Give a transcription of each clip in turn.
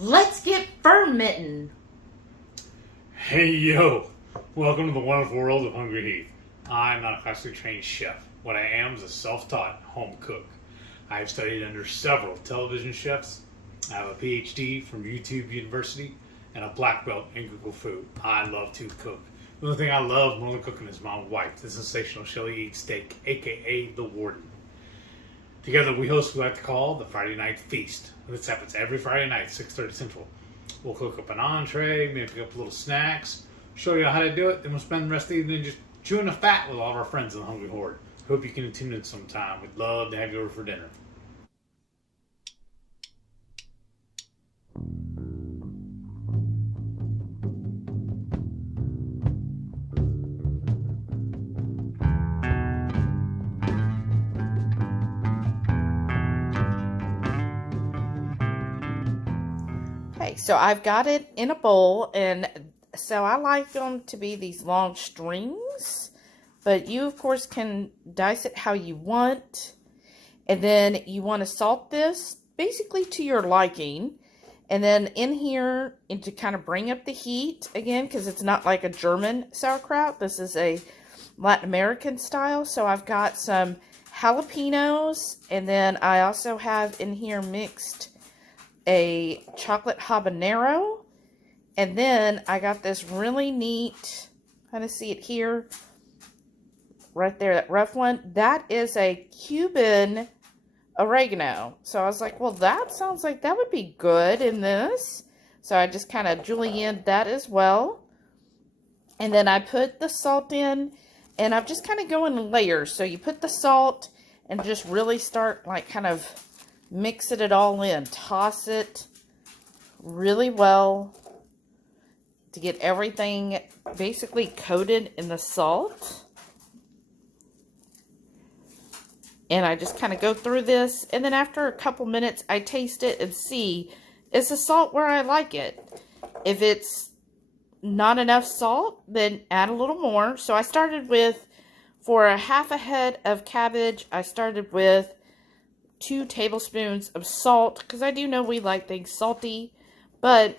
Let's get fermenting. Hey yo, welcome to the wonderful world of HungryHeath. I'm not a classically trained chef. What I am is a self-taught home cook. I have studied under several television chefs. I have a PhD from YouTube University and a black belt in Google Food. I love to cook. The only thing I love more than cooking is my wife, the sensational Shelly Eats Steak, aka the Warden. Together we host what we like to call the Friday Night Feast. This happens every Friday night, 6:30 Central. We'll cook up an entree, maybe pick up little snacks, show you how to do it, then we'll spend the rest of the evening just chewing the fat with all of our friends in the Hungry Horde. Hope you can tune in sometime. We'd love to have you over for dinner. Okay, so I've got it in a bowl, and so I like them to be these long strings, but you of course can dice it how you want. And then you want to salt this basically to your liking. And then in here, and to kind of bring up the heat again, because it's not like a German sauerkraut. This is a Latin American style. So I've got some jalapenos, and then I also have in here mixed a chocolate habanero. And then I got this really neat, kind of see it here, right there, that rough one. That is a Cuban oregano. So I was like, well, that sounds like that would be good in this. So I just kind of julienned that as well. And then I put the salt in, and I'm just kind of going in layers. So you put the salt and just really start like kind of mixing it all in. Toss it really well to get everything basically coated in the salt. And I just kind of go through this. And then after a couple minutes, I taste it and see, is the salt where I like it? If it's not enough salt, then add a little more. So I started with, for a half a head of cabbage, I started with 2 tablespoons of salt. Because I do know we like things salty. But,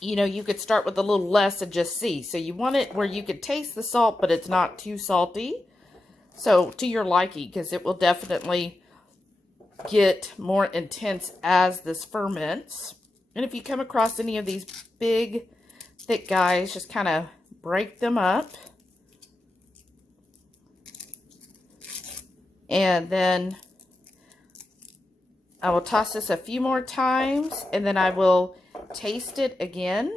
you know, you could start with a little less and just see. So you want it where you could taste the salt, but it's not too salty. So, to your liking, because it will definitely get more intense as this ferments. And if you come across any of these big, thick guys, just kind of break them up. And then I will toss this a few more times, and then I will taste it again.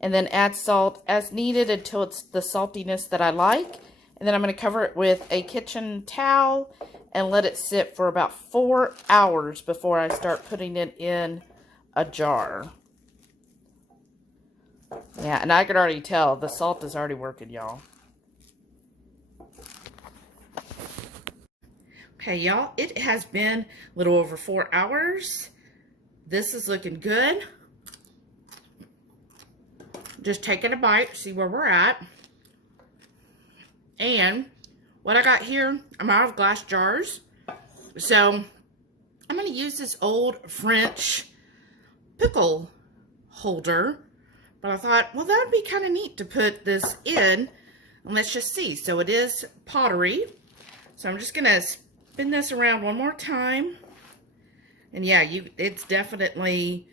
And then add salt as needed until it's the saltiness that I like. And then I'm going to cover it with a kitchen towel and let it sit for about 4 hours before I start putting it in a jar. Yeah, and I could already tell the salt is already working, y'all. Okay, y'all, it has been a little over 4 hours. This is looking good. Just taking a bite, see where we're at. And what I got here, I'm out of glass jars. So I'm going to use this old French pickle holder. But I thought, well, that would be kind of neat to put this in. And let's just see. So it is pottery. So I'm just going to spin this around one more time. And yeah, it's definitely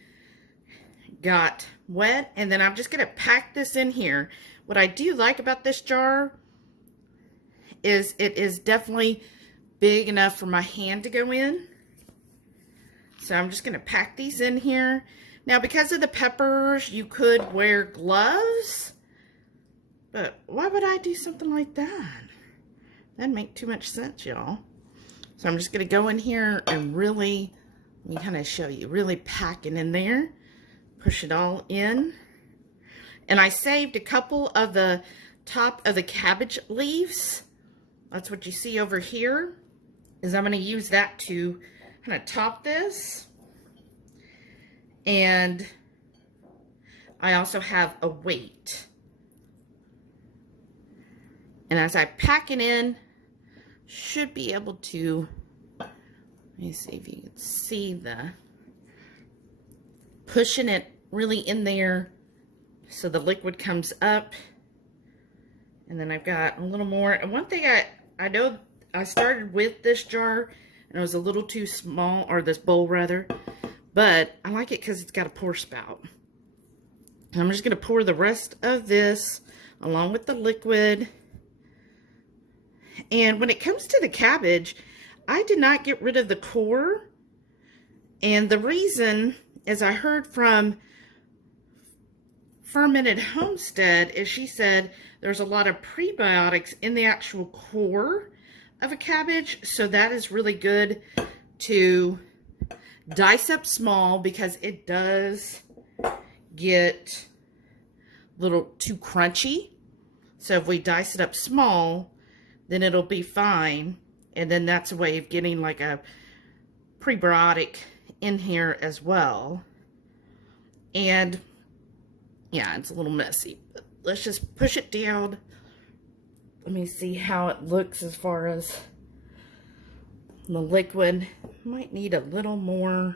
got wet. And then I'm just going to pack this in here. What I do like about this jar is it is definitely big enough for my hand to go in. So I'm just going to pack these in here. Now, because of the peppers, you could wear gloves. But why would I do something like that? That'd make too much sense, y'all. So I'm just going to go in here and really, let me kind of show you, really pack it in there. Push it all in. And I saved a couple of the top of the cabbage leaves. That's what you see over here, is I'm going to use that to kind of top this. And I also have a weight. And as I pack it in, should be able to, let me see if you can see the pushing it really in there so the liquid comes up. And then I've got a little more. And one thing I know I started with this jar and it was a little too small, or this bowl rather, but I like it because it's got a pour spout. I'm just going to pour the rest of this along with the liquid. And when it comes to the cabbage, I did not get rid of the core. And the reason, as I heard from Fermented Homestead, is she said there's a lot of prebiotics in the actual core of a cabbage. So that is really good to dice up small, because it does get a little too crunchy. So if we dice it up small, then it'll be fine. And then that's a way of getting like a prebiotic in here as well. And yeah, it's a little messy, but let's just push it down. Let me see how it looks as far as the liquid. Might need a little more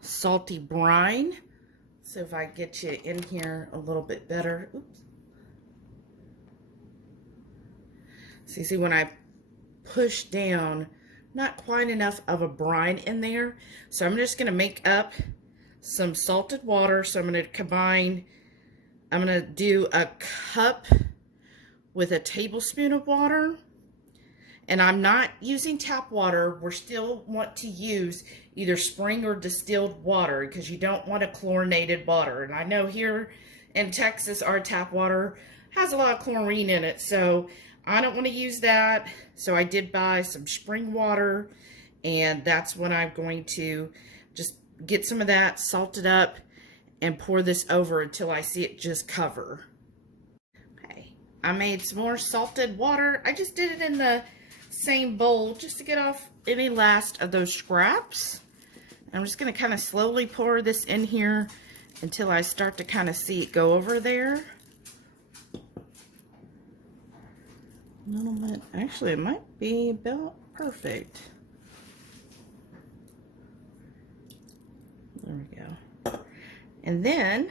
salty brine. So if I get you in here a little bit better. Oops. So you see when I push down, not quite enough of a brine in there. So I'm just going to make up some salted water. So I'm going to combine, I'm going to do a cup with a tablespoon of water. And I'm not using tap water. We still want to use either spring or distilled water, because you don't want a chlorinated water. And I know here in Texas, our tap water has a lot of chlorine in it. So I don't want to use that. So I did buy some spring water, and that's what I'm going to just get some of that salted up and pour this over until I see it just cover. Okay, I made some more salted water. I just did it in the same bowl just to get off any last of those scraps. I'm just going to kind of slowly pour this in here until I start to kind of see it go over there. A little bit. Actually, it might be about perfect. There we go. And then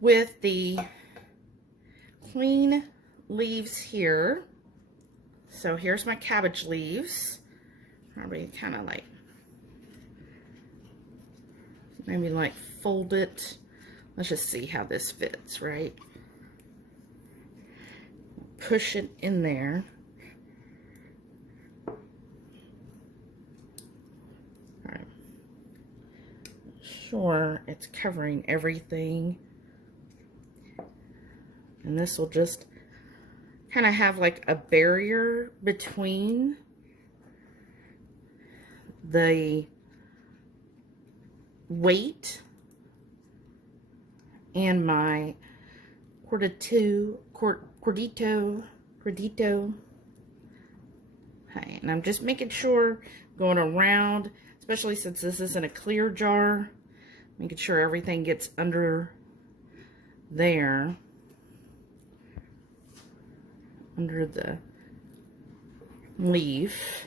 with the clean leaves here, so here's my cabbage leaves. Probably kind of like, maybe like fold it. Let's just see how this fits, right? Push it in there. All right. Sure, it's covering everything. And this will just kind of have like a barrier between the weight and my Curtido. Okay, and I'm just making sure, going around, especially since this isn't a clear jar, making sure everything gets under there, under the leaf.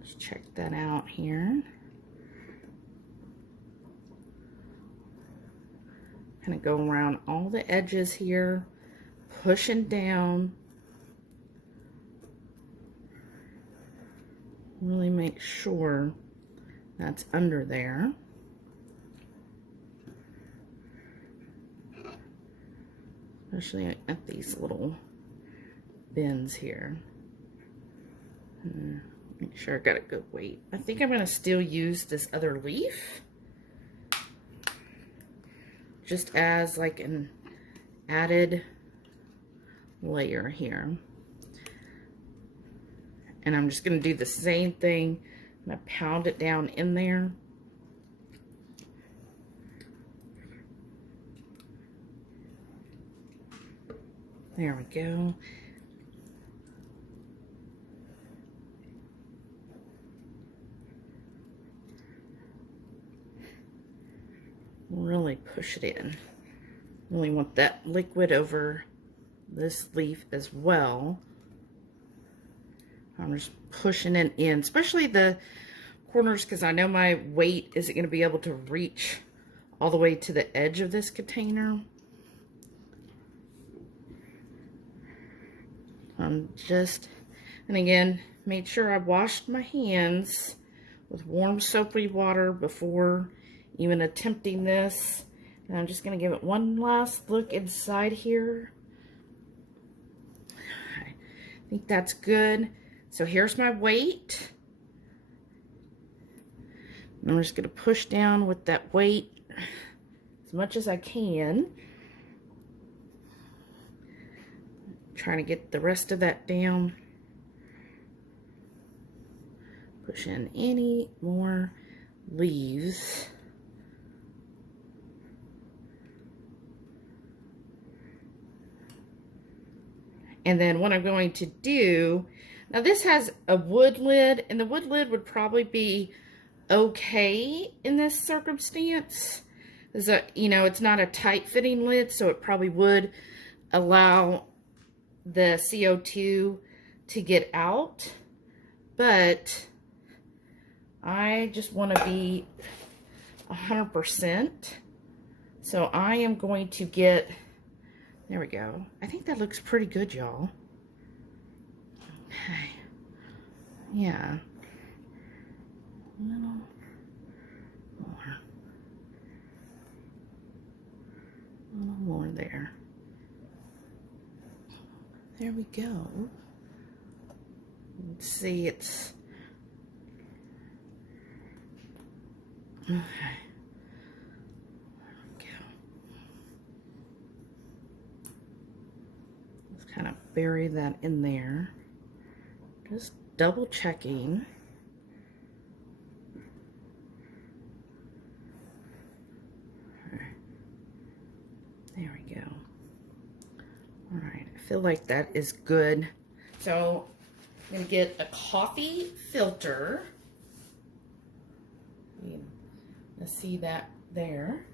Let's check that out here. Kind of go around all the edges here, pushing down. Really make sure that's under there. Especially at these little bends here. Make sure I got a good weight. I think I'm going to still use this other leaf, just as like an added layer here. And I'm just going to do the same thing. I'm going to pound it down in there. There we go. Really push it in. Really want that liquid over this leaf as well. I'm just pushing it in, especially the corners, because I know my weight isn't going to be able to reach all the way to the edge of this container. I'm just, and again, made sure I washed my hands with warm soapy water before even attempting this. And I'm just going to give it one last look inside here. I think that's good. So here's my weight. I'm just going to push down with that weight as much as I can. Trying to get the rest of that down. Push in any more leaves. And then what I'm going to do, now this has a wood lid, and the wood lid would probably be okay in this circumstance. You know, it's not a tight fitting lid, so it probably would allow the CO2 to get out. But I just want to be 100%. So I am going to get, there we go. I think that looks pretty good, y'all. Okay. Yeah. A little more. A little more there. There we go. Let's see, it's okay. There we go. Let's kind of bury that in there. Just double checking. There we go. All right, I feel like that is good. So I'm gonna get a coffee filter. Let's see that there.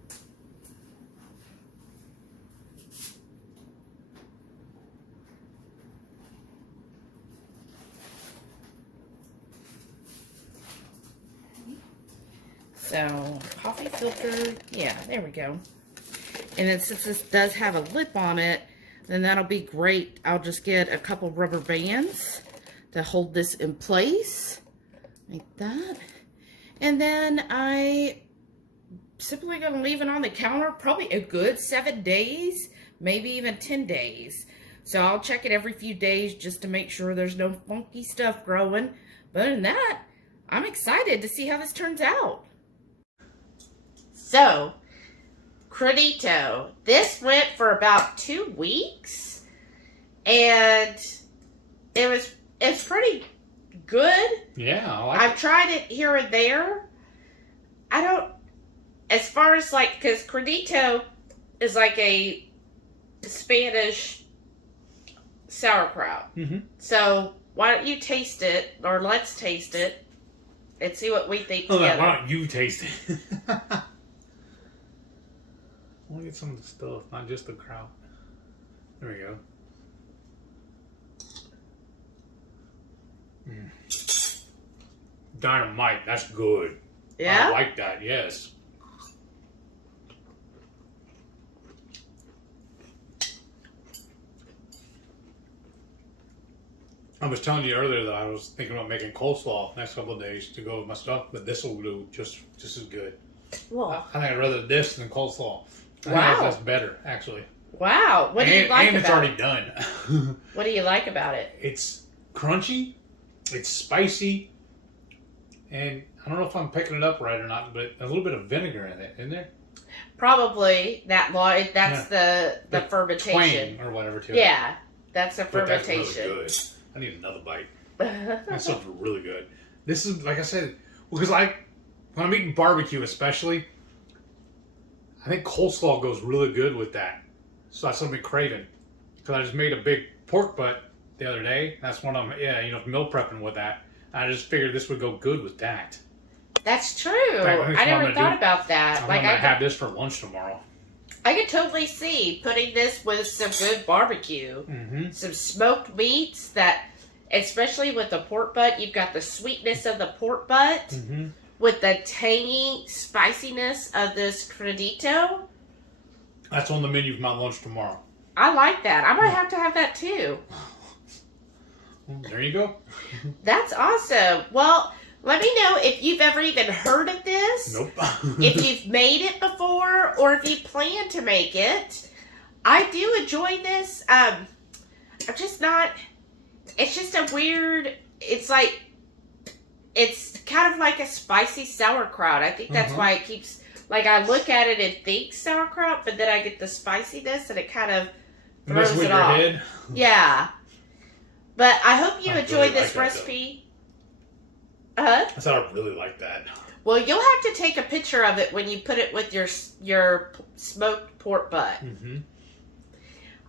So coffee filter, yeah, there we go. And then since this does have a lip on it, then that'll be great. I'll just get a couple rubber bands to hold this in place, like that. And then I simply gonna leave it on the counter probably a good 7 days, maybe even 10 days. So I'll check it every few days just to make sure there's no funky stuff growing. But other than that, I'm excited to see how this turns out. So, Curtido. This went for about 2 weeks, and it's pretty good. Yeah, I've tried it here and there. I don't, as far as like, because Curtido is like a Spanish sauerkraut. Mm-hmm. So why don't you taste it, or let's taste it and see what we think together. Why don't you taste it? I want to get some of the stuff, not just the kraut. There we go. Dynamite, that's good. Yeah? I like that, yes. I was telling you earlier that I was thinking about making coleslaw next couple of days to go with my stuff, but this will do just as good. Well, I think I'd rather this than coleslaw. I wow. think that's better, actually. Wow. What do you like and it's about already it? done. What do you like about it? It's crunchy, it's spicy, and I don't know if I'm picking it up right or not, but a little bit of vinegar in it, isn't there? Probably that's the fermentation. Twang or whatever too. Yeah, that's the But fermentation. that's really good. I need another bite. That stuff's really good. This is, like I said, because when I'm eating barbecue especially, I think coleslaw goes really good with that. So that's what I've been craving. Because I just made a big pork butt the other day. That's when I'm, meal prepping with that. I just figured this would go good with that. That's true. Fact, I never thought about that. I'm Like gonna I have this for lunch tomorrow. could totally see putting this with some good barbecue. Mm-hmm. Some smoked meats that, especially with the pork butt, you've got the sweetness of the pork butt Mm-hmm. with the tangy spiciness of this Curtido. That's on the menu for my lunch tomorrow. I like that. I might have to have that too. There you go. That's awesome. Well, let me know if you've ever even heard of this. Nope. If you've made it before or if you plan to make it. I do enjoy this. I'm just not, it's just a weird, it's like, it's kind of like a spicy sauerkraut. I think that's why it keeps, like I look at it and think sauerkraut, but then I get the spiciness and it kind of throws Mess with it your off. head. Yeah. But I hope you I enjoyed really this like that, recipe. I thought I really like that. Well, you'll have to take a picture of it when you put it with your smoked pork butt. Mm-hmm.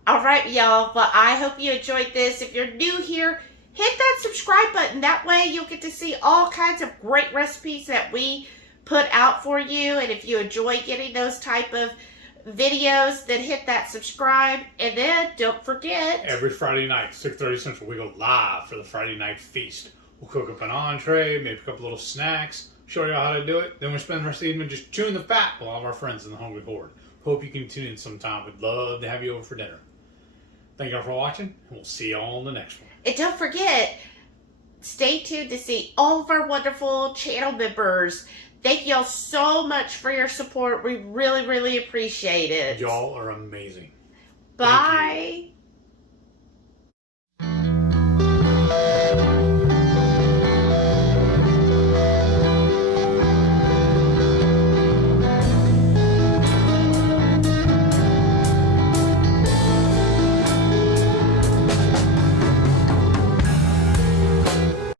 All right, y'all. Well, I hope you enjoyed this. If you're new here, hit that subscribe button. That way you'll get to see all kinds of great recipes that we put out for you. And if you enjoy getting those type of videos, then hit that subscribe. And then don't forget, Every Friday night, 6:30 Central, we go live for the Friday night feast. We'll cook up an entree, maybe a couple little snacks, show you how to do it. Then we spend the rest of the evening just chewing the fat with all of our friends in the Hungry Horde. Hope you can tune in sometime. We'd love to have you over for dinner. Thank y'all for watching, and we'll see y'all in the next one. and don't forget, stay tuned to see all of our wonderful channel members. Thank y'all so much for your support. We really, really appreciate it. Y'all are amazing. Bye.